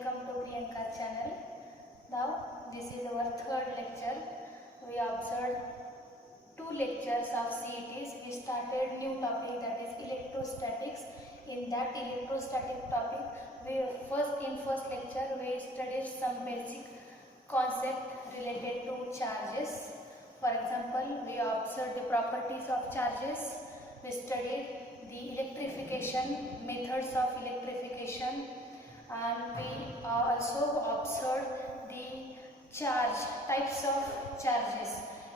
welcome to Priyanka channel. Now this is our third lecture. We observed two lectures of CETs. We started new topic, that is electrostatics. In that electrostatic topic, in first lecture we studied some basic concept related to charges. For example, we observed the properties of charges. We studied the electrification, methods of electrification, and we also observed the types of charges.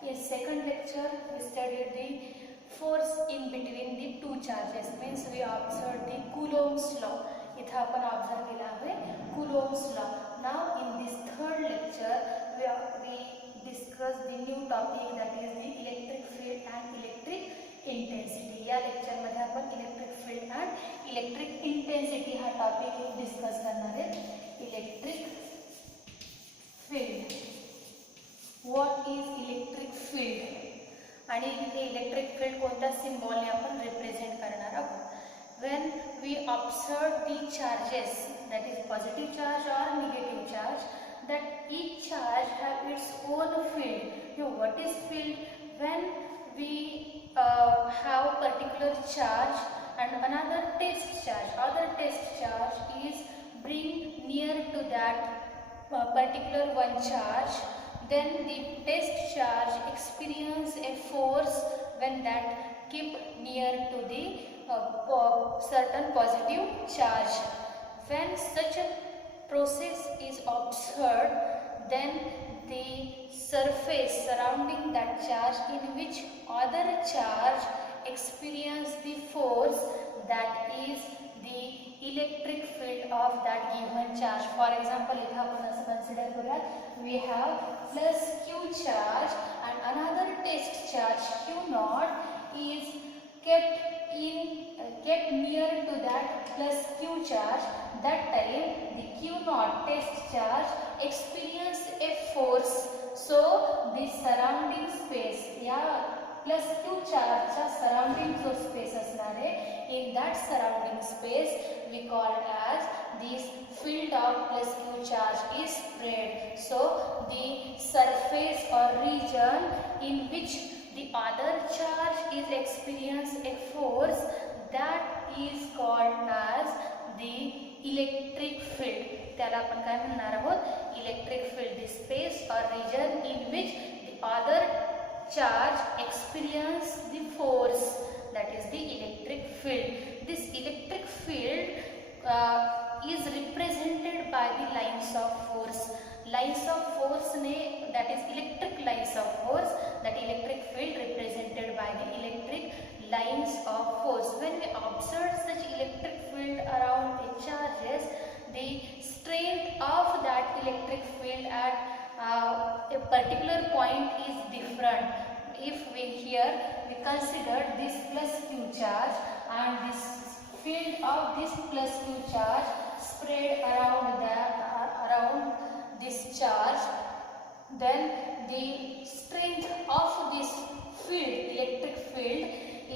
In second lecture, we studied the force in between the two charges, means we observed the Coulomb's law. इथे आपण observe केला आहे Coulomb's law. Now in this third lecture we discuss the new topic, that is the electric field and electric intensity. या lecture मध्ये आपण electric field and electric intensity हा topic discuss करणार आहे. Electric field, what is electric field आणि हे electric field कोणत्या सिम्बॉलने आपण represent करणार आहोत. When we observe the charges, that is positive charge or negative charge, that each charge have its own field. Now what is field? When we have particular charge and another test charge, other test charge is bring near to that particular one charge, then the test charge experience a force when that keep near to the certain positive charge. When such a process is observed, then the surface surrounding that charge in which other charge experience the force, that is the electric field of that given charge. For example, इथे आपण असं consider करूया, we have plus q charge and another test charge q naught is kept near to that plus q charge. That time the q naught test charge experience a force, so the surrounding space या plus q charge चा surrounding जो space असणार आहे, in that surrounding space we call as this field of plus q charge is spread. So the surface or region in which the other charge is experience a force, that is called as the electric field. त्याला आपण काय म्हणणार आहोत, electric field. The space or region in which the other charge experience the force, that is the electric field. This electric field is represented by the lines of force. Lines of force ने, that is electric lines of force, that electric field represented by the electric lines of force. When we observe such electric field around the charges, the strength of that electric field at a particular point is different. If we consider this plus q charge and this field of this plus q charge spread around this charge, then the strength of this field, electric field,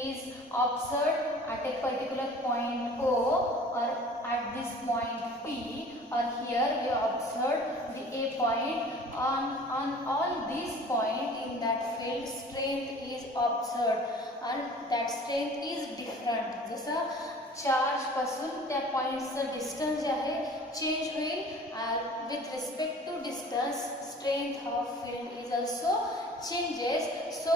is observed at a particular point O or at this point P, or here we observe the A point. On all these points in that field strength is observed and that strength is different. जसं charge पासून त्या पॉइंटचं distance जे आहे change होईल, with respect to distance strength of field is also changes. So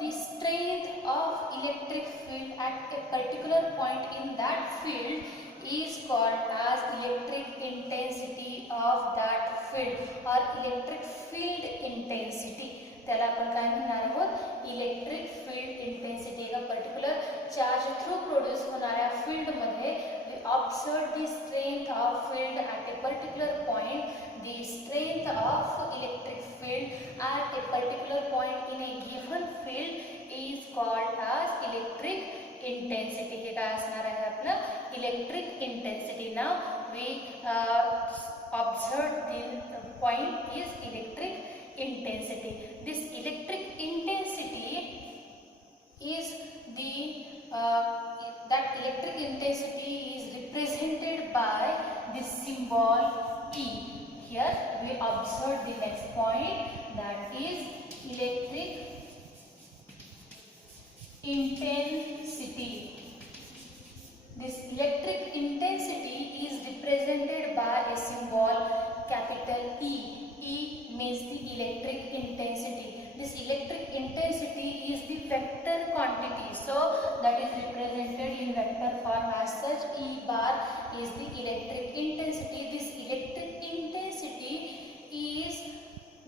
the strength of electric field at a particular point in that field is called as electric intensity of that field or electric field intensity. त्याला आपण काय म्हणणार आहोत, electric field intensity. एका particular charge through produce होणाऱ्या field मध्ये we observe the strength of field at a particular point. The strength of electric field at a particular point in a given field is called as electric intensity. हे काय असणार आहे आपलं electric intensity. Now we observe the point is electric intensity. This electric intensity is that electric intensity is represented by this symbol symbol E. Here we observe the next point, that is electric intensity. This electric intensity is represented by a symbol capital E. E means the electric intensity. This electric intensity is the vector quantity, so that is represented in vector form as such. E bar is the electric intensity. This electric intensity is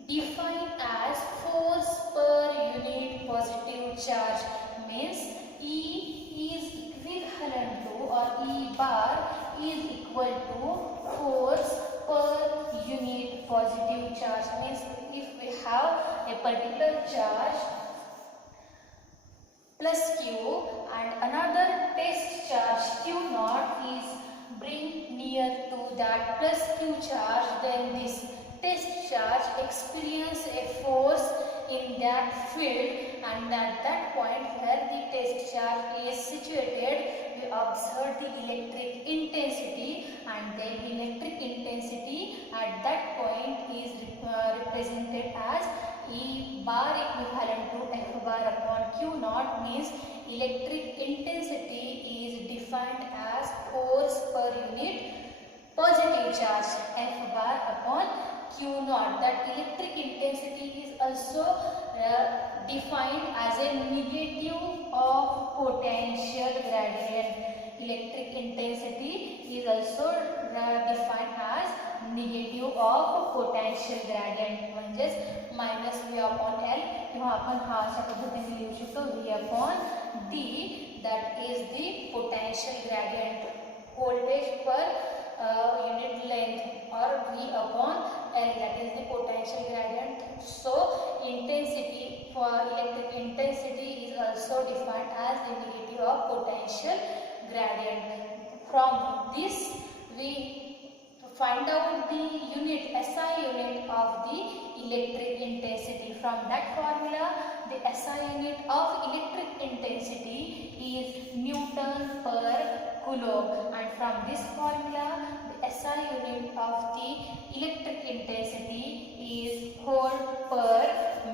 defined as force per unit positive charge, means E is equivalent to, or E bar is equal to force per unit positive charge. Means if we have a particular charge plus Q and another test charge Q naught is bring near to that plus Q charge, then this test charge experience a force in that field, and at that point where the test charge is situated, we observe the electric intensity, and the electric intensity at that point is represented as E bar equivalent to F bar upon Q naught, means electric intensity is defined as force per unit positive charge F bar upon Q naught. That electric intensity is also defined as a negative of potential gradient. Electric intensity is also defined as negative of potential gradient, म्हणजेच minus V upon L, किंवा आपण हा अशा पद्धतीने लिहू शकतो V upon D, that is the potential gradient, voltage per unit length, or V upon L, that is the potential gradient. So intensity for electric intensity is also defined as the negative of potential gradient. From this we find out the unit, SI unit of the electric intensity. From that formula, the SI unit of electric intensity is Newton per Coulomb, and from this formula the SI unit of the electric intensity is Volt per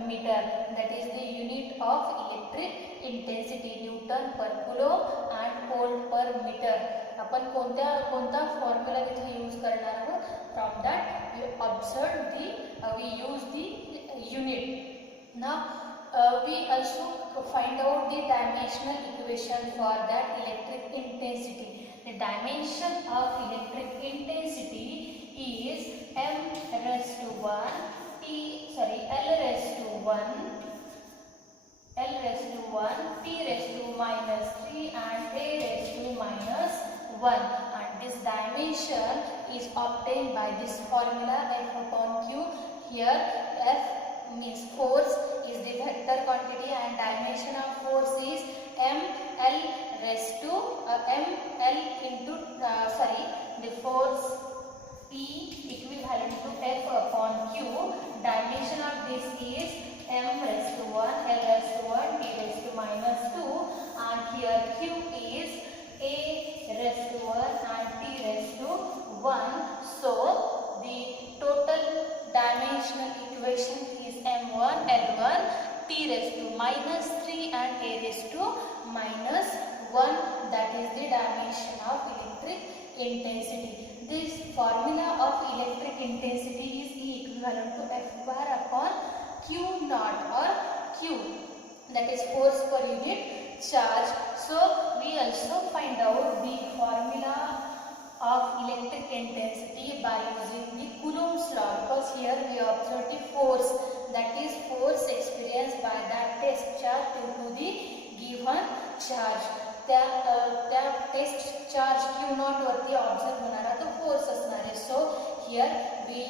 meter. That is the unit of electric intensity, Newton per Coulomb and Volt per meter. आपण कोणता formula तिथे use करणार आहोत? From that we observe the we use the unit. Now we also find out the dimensional equation for that electric intensity. The dimension of electric intensity is L raised to 1 T raised to 3 and A raised to minus 1, and this dimension is obtained by this formula F upon Q. Here F means force is the vector quantity and dimension of force is ml raised to ml into the force P equivalent to F upon Q. Dimension of this is m raised to 1, L raised to 1, T raised to minus 2, and here Q is A raised to 1 and T raised to 1. So the total dimensional equation is m1 L1 T raised to minus 3 and A raised to minus 1. That is the dimension of electric intensity. This formula of electric intensity is E equivalent to F bar upon Q naught, or Q, that is force per unit charge. So we also find out the formula of electric intensity by using the Coulomb's law, because here we observe the force, that is force experienced by that test charge due to the given charge. त्या test charge Q naught वरती observe होणारा तो force असणार आहे. So here we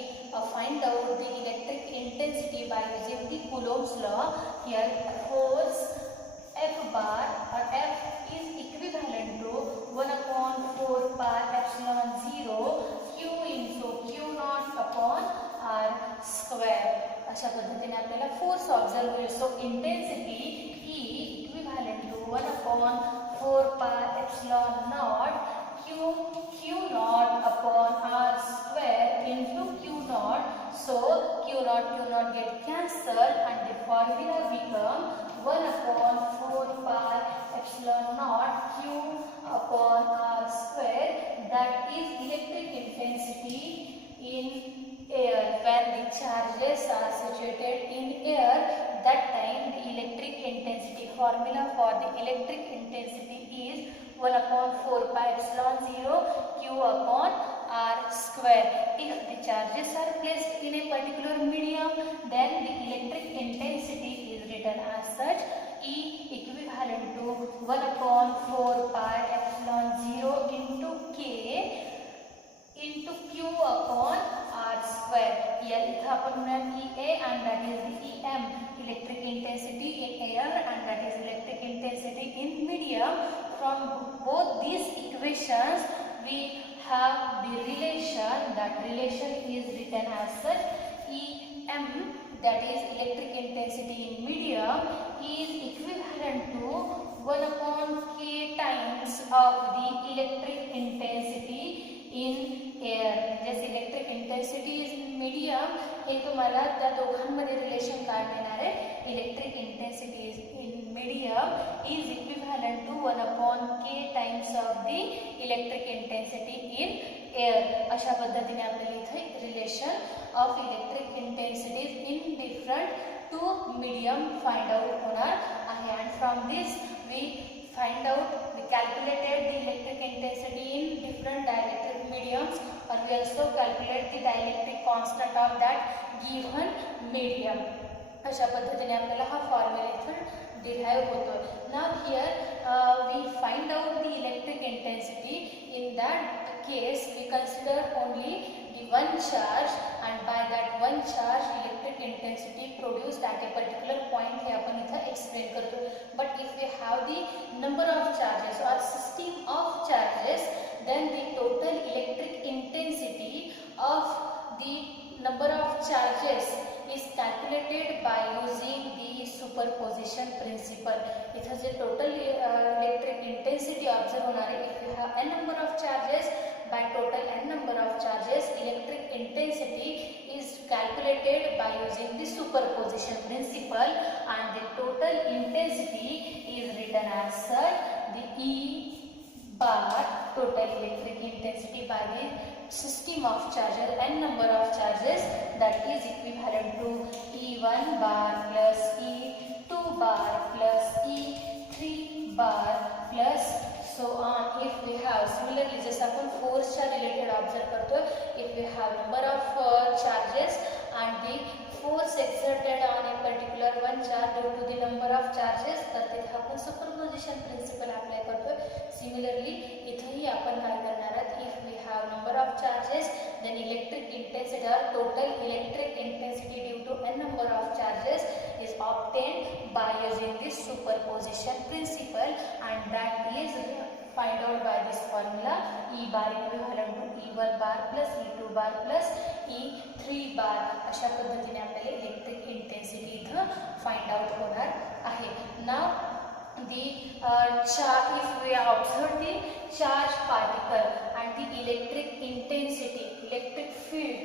find out the electric intensity by using the Coulomb's law. Here force F bar or F is equivalent to 1 upon 4 pi epsilon 0 Q into Q naught upon R square. अशा पद्धतीने आपल्याला force observe होईल. सो intensity E equivalent to 1 upon 4 pi epsilon naught Q naught upon R square Q naught get cancelled and the formula become 1 upon 4 pi epsilon naught Q upon R square, that is electric intensity in air. When the charges are situated in air, that time the electric intensity formula for the electric intensity is 1 upon 4 pi epsilon 0 Q upon R square. If the charges are placed in a particular medium, then the electric intensity is written as such: E equivalent to 1 upon 4 pi epsilon 0 into K into Q upon R square. Here इथे आपण म्हणूया EA and that is the EM, electric intensity in air, and that is electric intensity in medium. From both these equations we have the relation. That relation is written as such: EM, that is electric intensity in medium, is equivalent to 1 upon K times of the electric intensity in air. म्हणजे electric intensity is medium, हे तुम्हाला त्या दोघांमध्ये relation काय मिळणार आहे? Electric intensity in medium is equivalent to 1 upon K times of the electric intensity in air. अशा पद्धतीने आपल्याला इथे relation of electric intensities in different two medium find out होणार आहे. And from this we find out, we calculated the electric intensity in different dielectric mediums, or we also calculate the dielectric constant of that given medium. अशा पद्धतीने आपल्याला हा formula इथं derive होतो. Now here we find out the electric intensity. In that case we consider only the one charge, and by that one charge electric intensity produced at a particular point हे आपण इथं explain करतो. But if we have the number of charges or system of charges, then the total electric intensity of the number of charges is calculated by using the superposition principle. इथं जे total electric intensity observe होणार आहे, if you have n number of charges, by total n number of charges electric intensity is calculated by using the superposition principle, and the total intensity is written as such: the E bar, total electric intensity by the system of charges, n number of charges, that is equivalent to E1 bar plus E2 bar plus E3 bar plus so on. If we have similarly जैसे आपण फोर्सच्या related observe करतो, if we have number of charges and the force exerted on a particular one charge due to the number of charges, तर तिथे आपण superposition principal apply करतो. Similarly इथेही आपण काय करणार आहोत, if we have number of charges, then electric intensity or total electric intensity due to n number of charges is obtained by using this superposition principle, and that is find out by this formula: E bar equivalent to E1 bar plus E2 bar plus E3 bar. अशा पद्धतीने आपल्याला electric intensity इथं find out होणार आहे. Now the charge, if we observe the charge particle and the electric intensity, electric field,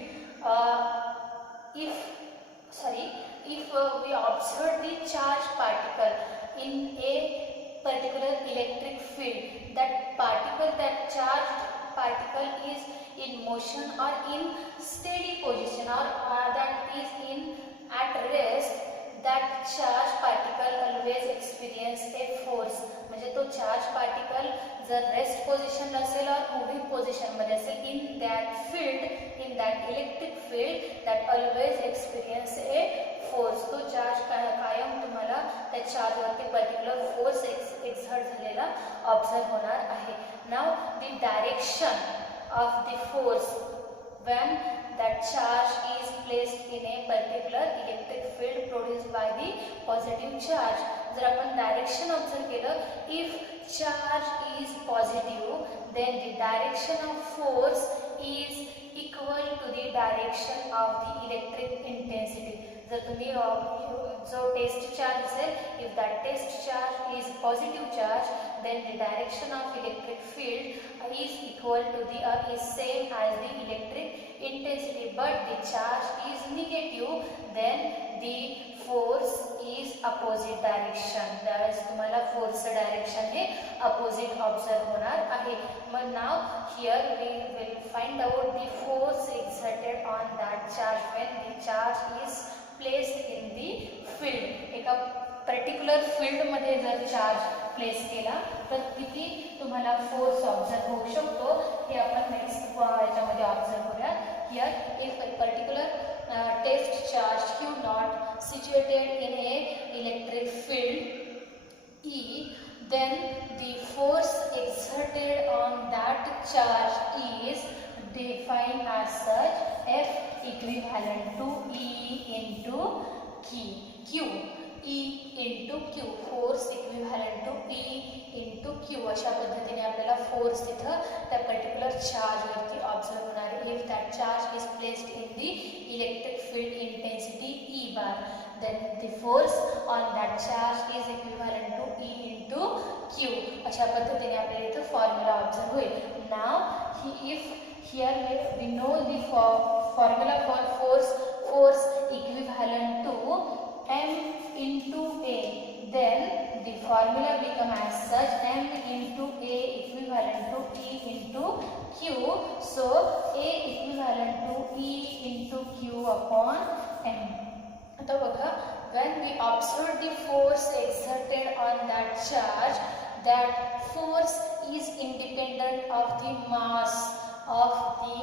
if we observe the charge particle in a particular electric field, that particle, that charged particle is in motion or in steady position, or that is in at rest, that charge particle always experience a force. म्हणजे तो charge particle जर rest position असेल और moving position मध्ये असेल, in that field, in that electric field, that always experience a force. तो charge कायम तुम्हाला त्या चार्जवरती पर्टिक्युलर फोर्स एक्झर्ट झालेला ऑब्झर्व होणार आहे. Now the direction of the force when that charge is placed in a particular electric field produced by the positive charge. जर आपण direction observe केलं, if charge is positive, then the direction of force is equal to the direction of the electric intensity. जर तुम्ही जो test charge असेल, if that test charge is positive charge, then the direction of electric field is equal to the is same as the electric intensity. But the charge is negative, then the force is opposite direction. त्यावेळेस तुम्हाला force direction हे opposite observe होणार आहे. मग now here we will find out the force exerted on that charge when the charge is placed in the field. एका particular फील्डमध्ये जर charge place केला तर किती तुम्हाला फोर्स ऑब्झर्व होऊ शकतो हे आपण नेक्स्ट याच्यामध्ये ऑब्झर्व करूया. Here if a particular test charge Q naught situated in a electric field E, then the force exerted on that charge is defined as such F equivalent to E into Q. E into Q, force equivalent to E into Q. अशा पद्धतीने आपल्याला force तिथं त्या particular चार्जवरती observe होणार आहे. If that charge is placed in the electric field intensity E bar, then the force on that charge is equivalent to E into Q. अशा पद्धतीने आपल्याला इथं फॉर्म्युला ऑब्झर्व होईल. नाव if here we know the formula for force equivalent to M into A, then the formula become as such M into A equivalent to E into Q. So A equivalent to E into Q upon M. आता बघा, when we observe the force exerted on that charge, that force is independent of the mass of the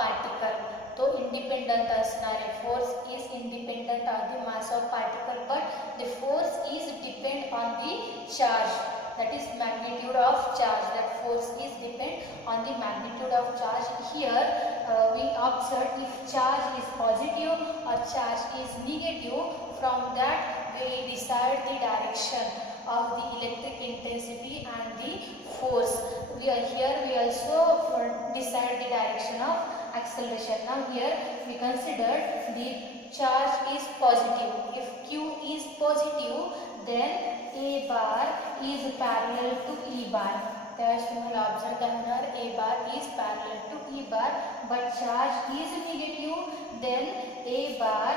particle. तो independent असणारे force is independent on the mass of particle, but the force is depend on the charge, that is magnitude of charge. That force is depend on the magnitude of charge. Here we observe if charge is positive or charge is negative. From that we decide the direction of the electric intensity and the force. We also decide the direction of acceleration. Now here we consider the charge is positive. If Q is positive, then A bar is parallel to E bar. त्यावेळेस तुम्हाला observe काय होणार, A bar is parallel to E bar, but charge is negative, then A bar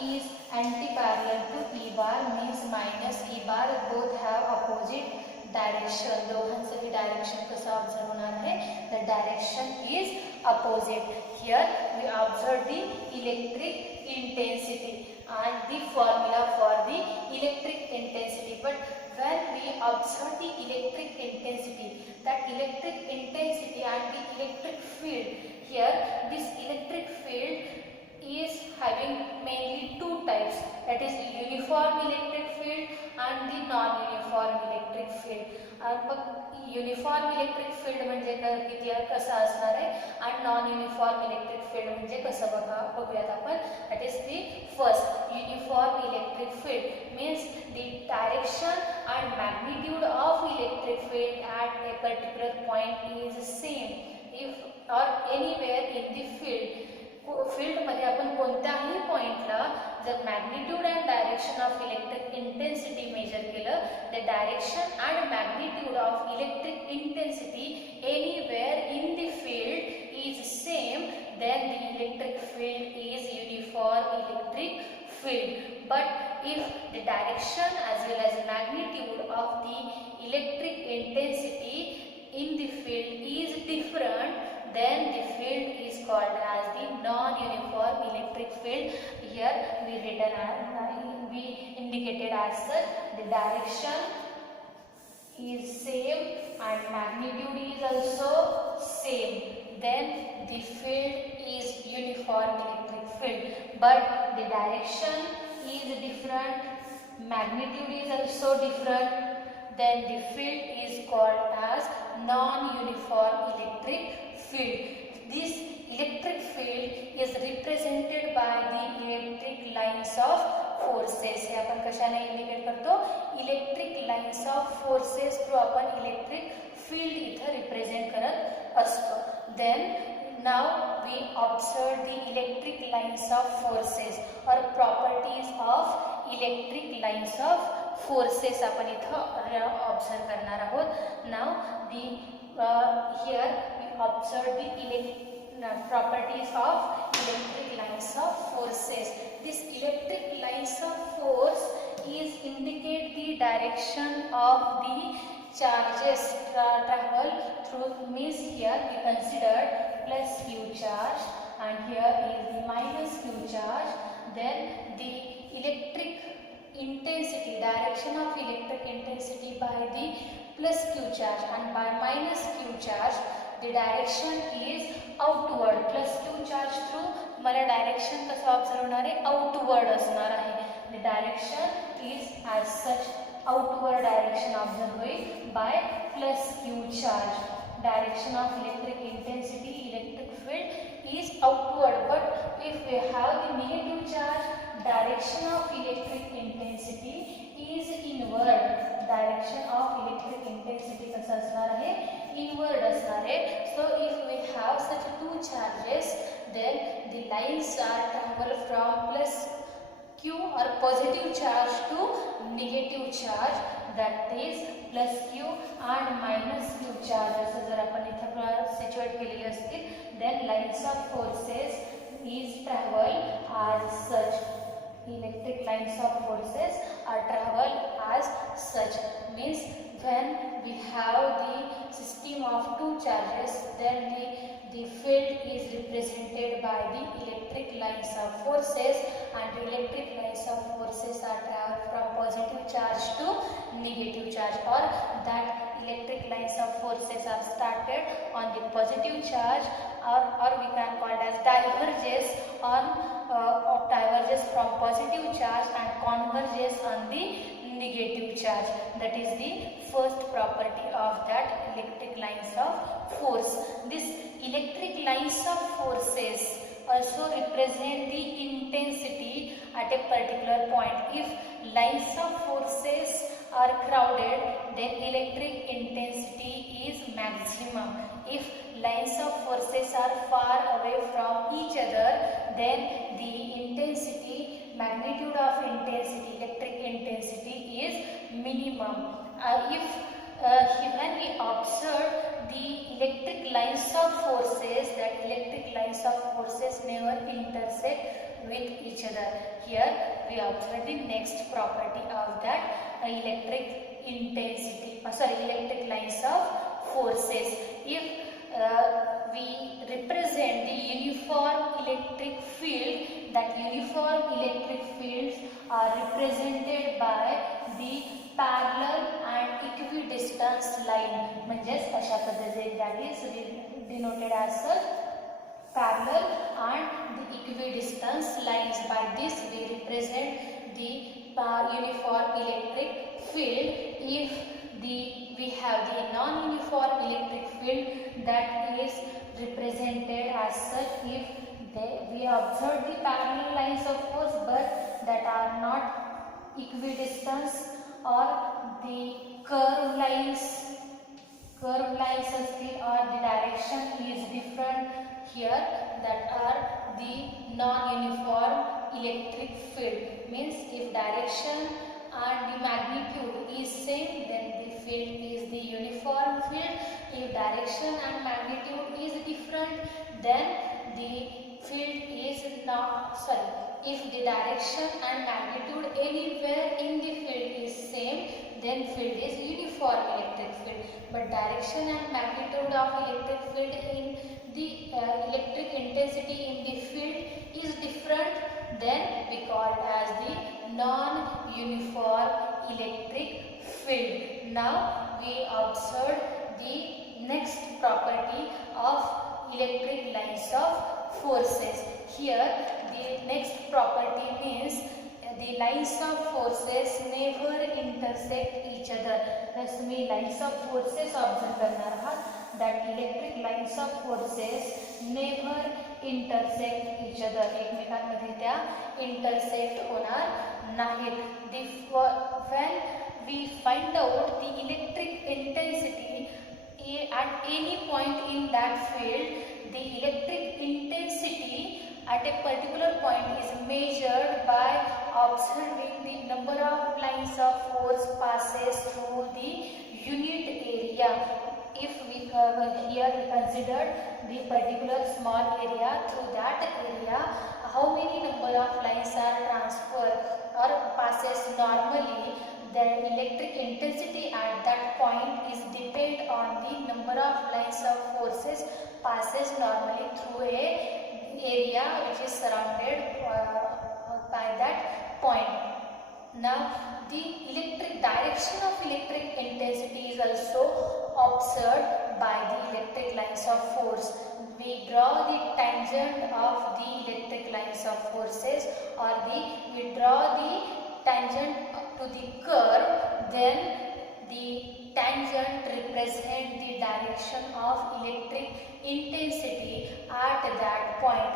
is anti-parallel to E bar, means minus E bar. Both have opposite direction. दोघांचंही direction कसं observe होणार आहे, the direction is opposite. Here we observe the electric intensity and the formula for the electric intensity. But when we observe the electric intensity, that electric intensity and the electric field, here this electric field is having mainly two types, that is uniform electric field and the non-uniform electric field. Uniform electric field म्हणजे किती कसं असणार आहे आणि non uniform electric field म्हणजे कसं बघूयात आपण. That is the first uniform electric field means the direction and magnitude of electric field at a particular point is same if or anywhere in the फील्डमध्ये आपण कोणत्याही पॉइंटला जर magnitude and direction of electric intensity measure केलं, the direction and magnitude of electric intensity anywhere in the field is same, then the electric field is uniform electric field. But if the direction as well as magnitude of the electric intensity in the field is different, then the field is called as the non-uniform electric field. Here we indicated as such, the direction is same and magnitude is also same, then the field is uniform electric field. But the direction is different, magnitude is also different, then the field is called as non-uniform electric field. This electric field is represented by the electric lines of forces. हे आपण कशाने indicate करतो, electric lines of forces through आपण electric field इथं represent करत असतो. Then now we observe the electric lines of forces or properties of electric lines of forces आपण इथं ऑब्झर्व करणार आहोत. now the here we observe the properties of electric lines of forces. This electric lines of force is indicate the direction of the charges travel through. Means here we considered plus q charge and here is the minus q charge. Then the electric intensity, direction of electric intensity by the plus q charge and by minus q charge, the direction is outward. plus q charge through मला direction कसं observe होणार आहे, outward असणार आहे. the direction is as such outward direction observe होईल by plus q charge. direction of electric intensity, electric field is outward, but if we have the negative charge, direction of electric intensity is inward. direction of electric intensity कसं असणार आहे, inward असणार आहे. so if we have such two charges, then the lines are travel from plus q or positive charge to negative charge, that is plus q and minus q charge. असं जर आपण इथे सिच्युएट केलेली असतील, then lines of forces is travel as such. electric lines of forces are travel as such. means when we have the system of two charges, then the field is represented by the electric lines of forces, and the electric lines of forces are travel from positive charge to negative charge, or that electric lines of forces are started on the positive charge, or we can call it as diverges on diverges from positive charge and converges on the negative charge. That is the first property of that electric lines of force. This electric lines of forces also represent the intensity at a particular point. If lines of forces are crowded, then electric intensity is maximum. If lines of forces are far away from each other, then the intensity, magnitude of intensity, electric intensity is minimum. When we observe the electric lines of forces, that electric lines of forces never intersect with each other. Here we observe the next property of that electric intensity, electric lines of forces. If we represent the uniform electric field, that uniform electric fields are represented by the parallel and equidistance line. म्हणजेच अशा पद्धतीने that is denoted as parallel and the equidistance lines. By this we represent the uniform electric field. If we have the non-uniform electric field, that is represented as such if we observe the parallel lines of force but that are not equidistance, or the curved lines astil, or the direction is different here, that are the non-uniform electric field. Means if direction and the magnitude is same, then the field is the uniform field. If direction and magnitude is different, then the field is not, if the direction and magnitude anywhere in the field is same, then field is uniform electric field. But direction and magnitude of electric field in the electric intensity in the field is different, then we call it as the non-uniform electric field. Now we observe the next property of electric lines of forces. Here the next property means the lines of forces never intersect each other. Thus तुम्ही lines of forces observe करणार आहात, that electric lines of forces never intersect each other. एकमेकांमध्ये त्या intersect होणार नाहीत. When we find out the electric intensity at any point in that field, the electric intensity at a particular point is measured by observing the number of lines of force passes through the unit area. If we here we considered the particular small area, through that that area, how many number of lines are transferred or passes normally, the electric intensity at that point is depend on the number of lines of forces passes normally through a area which is surrounded by that point. Now the electric direction of electric intensity is also observed by the electric lines of force. We draw the tangent of the electric lines of forces, or we draw the tangent to the curve, then the tangent represent the direction of electric intensity at that point.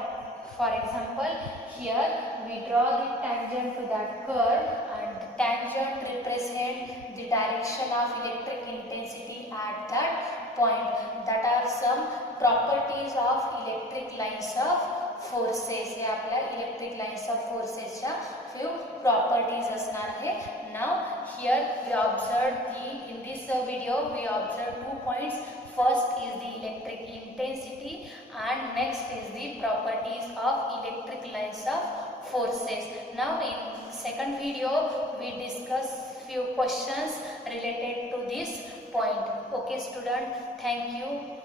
For example, here we draw the tangent to that curve, and the tangent represent the direction of electric intensity at that point. That are some properties of electric lines of forces. हे आपल्या electric lines of forces च्या few properties असणार आहे. Now here we observed in this video we observed 2 points. First is the electric intensity and next is the properties of electric lines of forces. Now in second video we discuss few questions related to this point. Okay student, thank you.